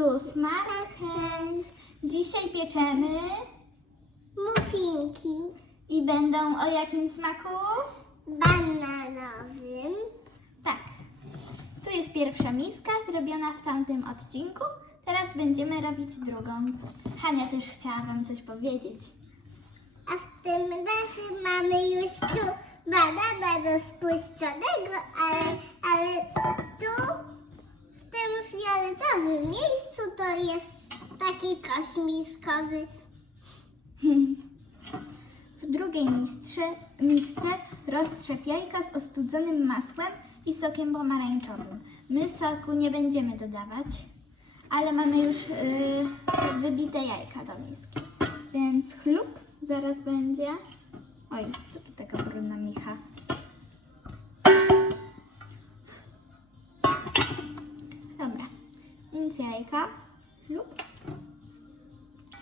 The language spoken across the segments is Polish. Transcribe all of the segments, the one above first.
tu Smart Hands. Dzisiaj pieczemy Muffinki i będą o jakim smaku? bananowym. Tak. Tu jest pierwsza miska zrobiona w tamtym odcinku. Teraz będziemy robić drugą. Hania też chciała Wam coś powiedzieć. A w tym razie mamy już tu banana rozpuszczonego, ale, ale tu fioletowym miejscu to jest taki kosz miskowy. W drugiej mistrze, misce roztrzep jajka z ostudzonym masłem i sokiem pomarańczowym. My soku nie będziemy dodawać, ale mamy już yy, wybite jajka do miski. Więc chlub zaraz będzie. Oj, co tu taka brudna micha? Jajka, chlub.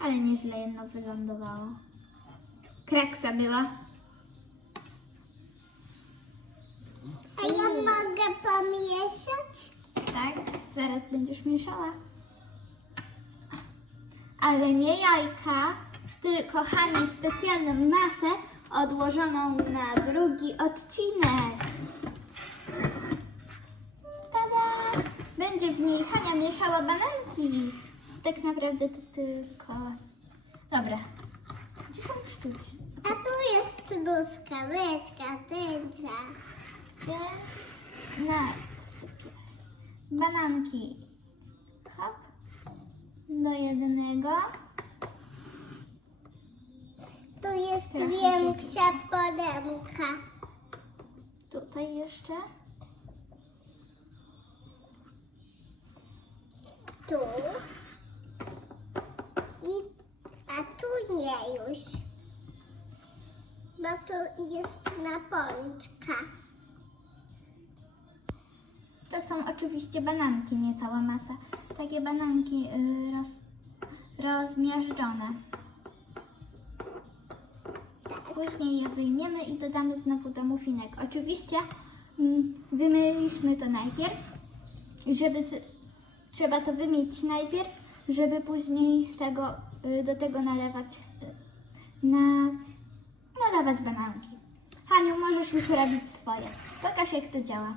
Ale nieźle jedno wylądowało. Kraksa była. A ja mogę pomieszać? Tak, zaraz będziesz mieszała. Ale nie jajka, tylko Hani specjalną masę odłożoną na drugi odcinek. Będzie w niej Hania mieszała bananki. Tak naprawdę to tylko... Dobra. Gdzie są sztuczki? A tu jest truskaweczka, tęcza. Więc nasypię bananki. Hop. Do jednego. Tu jest Trochę większa podemka. Tutaj jeszcze. Tu. I, a tu nie już. Bo tu jest napączka. To są oczywiście bananki, nie cała masa. Takie bananki y, roz, rozmiażdżone. Później je wyjmiemy i dodamy znowu do mufinek. Oczywiście mm, wymyliśmy to najpierw, żeby z, trzeba to wymyć najpierw, żeby później tego, y, do tego nalewać, y, na, nadawać bananki. Haniu, możesz już robić swoje. Pokaż jak to działa.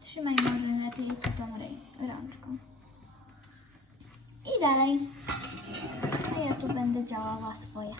Trzymaj może lepiej tą rączką. I dalej. A ja tu będę działała swoje.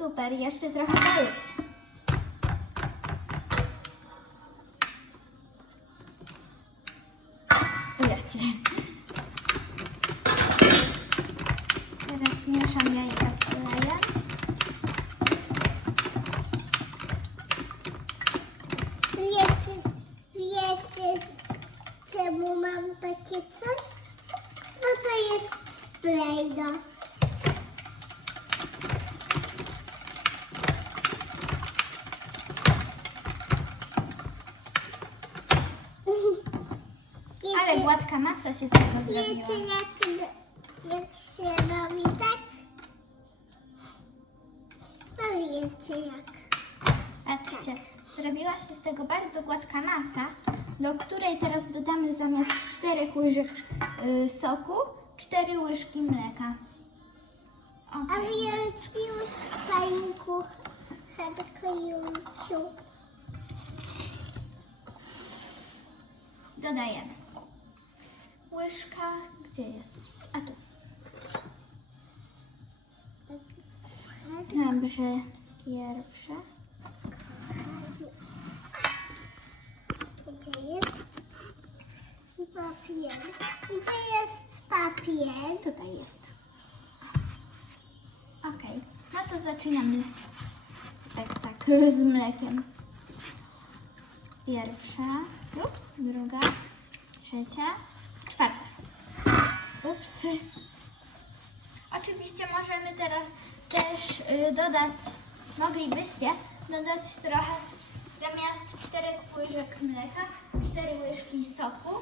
Super, jeszcze trochę dalej. Ja cię. Teraz mieszam jajka z olejem. Wiecie, wiecie, czemu mam takie coś? No to jest spray do... Gładka masa się z tego zrobiła. wiecie jak, jak się robi tak? No wiecie jak. Patrzcie, zrobiła się z tego bardzo gładka masa, do której teraz dodamy zamiast czterech łyżek y, soku, cztery łyżki mleka. A Okej. więc już pani kucharko Julciu. Dodajemy. Łyżka, gdzie jest? A tu. Dobrze, pierwsze. papier. Gdzie jest papier? Tutaj jest. Okej, no to zaczynamy spektakl z mlekiem. Pierwsza, ups, druga, trzecia. Ups. Oczywiście możemy teraz też y, dodać, moglibyście dodać trochę, zamiast czterech łyżek mleka, cztery łyżki soku.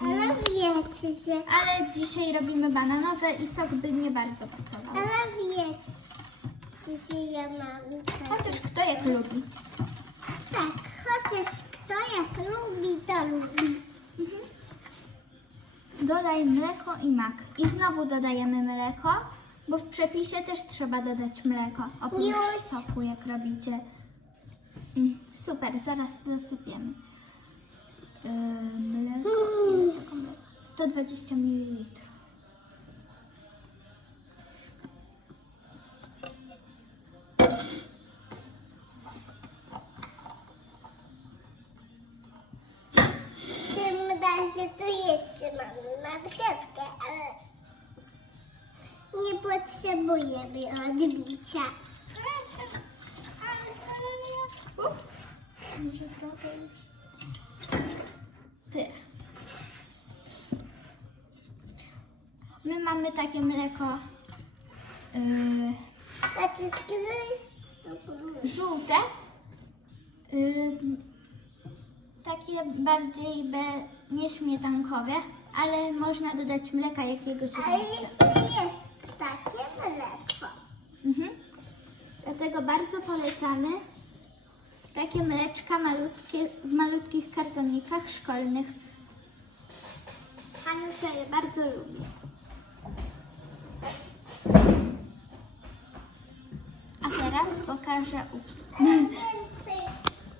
Ale wiecie, że... Ale dzisiaj robimy bananowe i sok by nie bardzo pasował. Ale wiecie, że ja mam... Chociaż kto jak lubi. Tak, chociaż kto jak lubi, to lubi. Dodaj mleko i mak. I znowu dodajemy mleko, bo w przepisie też trzeba dodać mleko. Oprócz soku, jak robicie. Mm, super, zaraz dosypiemy. Yy, mleko. ile tylko mleka? 120 ml. Razie tu jeszcze mamy marchewkę, ale nie potrzebujemy odbicia. Ale serio? Ups. Może trochę już. Tyle. My mamy takie mleko yy, Znaczy, jest... żółte. Yy, takie bardziej be, nieśmietankowe, ale można dodać mleka jakiego się tam Ale jeszcze jest takie mleko. Mhm. Dlatego bardzo polecamy takie mleczka malutkie, w malutkich kartonikach szkolnych. Haniusia je bardzo lubi. A teraz pokażę, ups, więcej,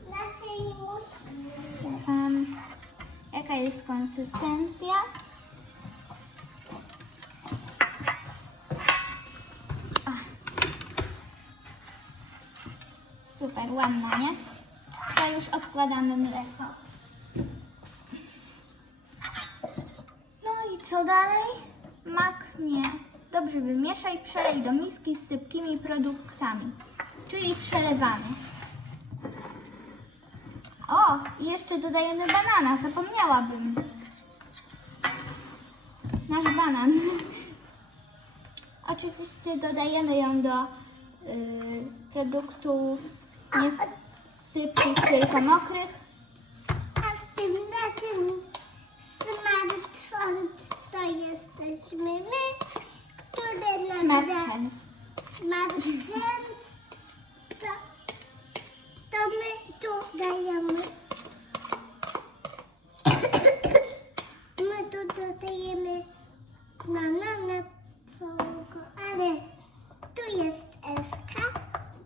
znaczy wam, jaka jest konsystencja. O. Super, ładna, nie? To już odkładamy mleko. No i co dalej? Mak nie. Dobrze wymieszaj, przelej do miski z sypkimi produktami, czyli przelewamy. O, i jeszcze dodajemy banana, zapomniałabym. Nasz banan. Oczywiście dodajemy ją do y, produktów nie sypkich, tylko mokrych. A w tym naszym smartfon to jesteśmy my, które Smart nagra-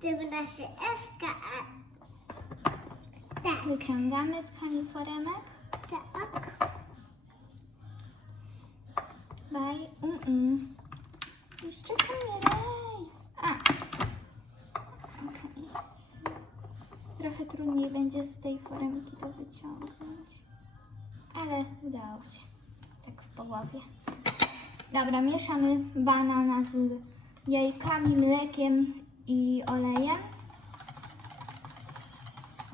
w tym nasze SK, a tak, Wyciągamy z kaniforemek. tak. Bye. Um, um. Jeszcze nie rejs. A. Okej. Trochę trudniej będzie z tej foremki to wyciągnąć. Ale udało się. Tak w połowie. Dobra, mieszamy banana z jajkami, mlekiem i olejem.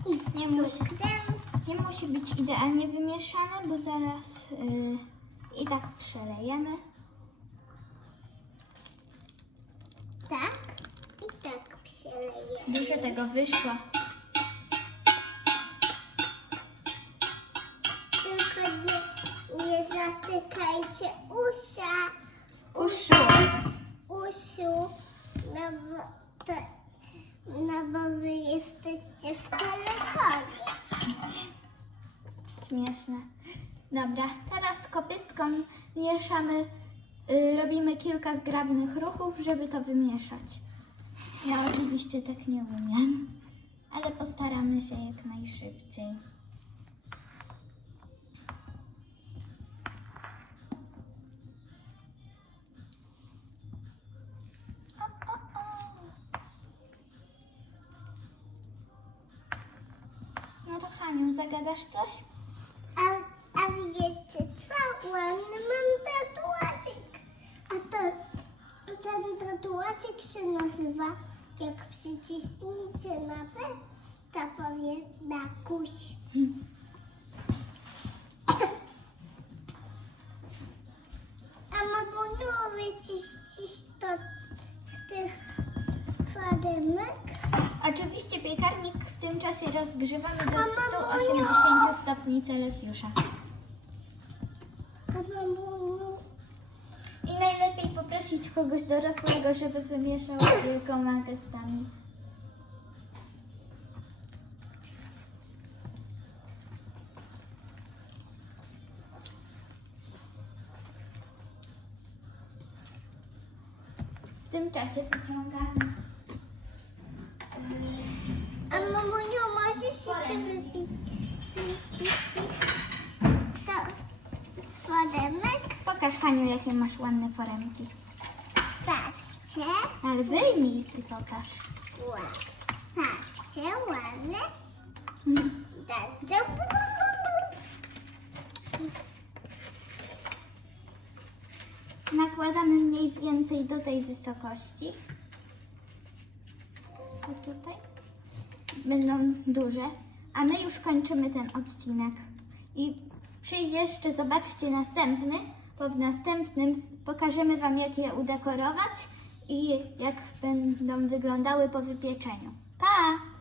I z Nie musi- cukrem. Nie musi być idealnie wymieszane, bo zaraz yy, i tak przelejemy. Tak. I tak przelejemy. Dużo tego wyszło. Tylko nie, nie zatykajcie usia. Uszu. Usiu. No bo, to, no bo wy jesteście w telefonie. Śmieszne. Dobra, teraz z kopystką mieszamy, y, robimy kilka zgrabnych ruchów, żeby to wymieszać. Ja oczywiście tak nie umiem, ale postaramy się jak najszybciej. Haniu, zagadasz coś? A wiecie co? Ładny mam tatuażyk. A to, ten tatuażyk się nazywa, jak przyciśniecie na P, to powie Dakuś. A mamunowie ciścić to w tych farymek? Oczywiście piekarnik w tym czasie rozgrzewamy do Mama, 180 stopni Celsjusza. I najlepiej poprosić kogoś dorosłego, żeby wymieszał wielkoma testami. W tym czasie wyciągamy Pokaż Haniu, jakie masz ładne foremki. Patrzcie. Ale wyjmij i pokaż. Patrzcie, ładne. Mhm. Bardzo. Nakładamy mniej więcej do tej wysokości. O tutaj. Będą duże. A my już kończymy ten odcinek. I przy jeszcze zobaczcie następny, bo w następnym pokażemy Wam jak je udekorować i jak będą wyglądały po wypieczeniu. Pa!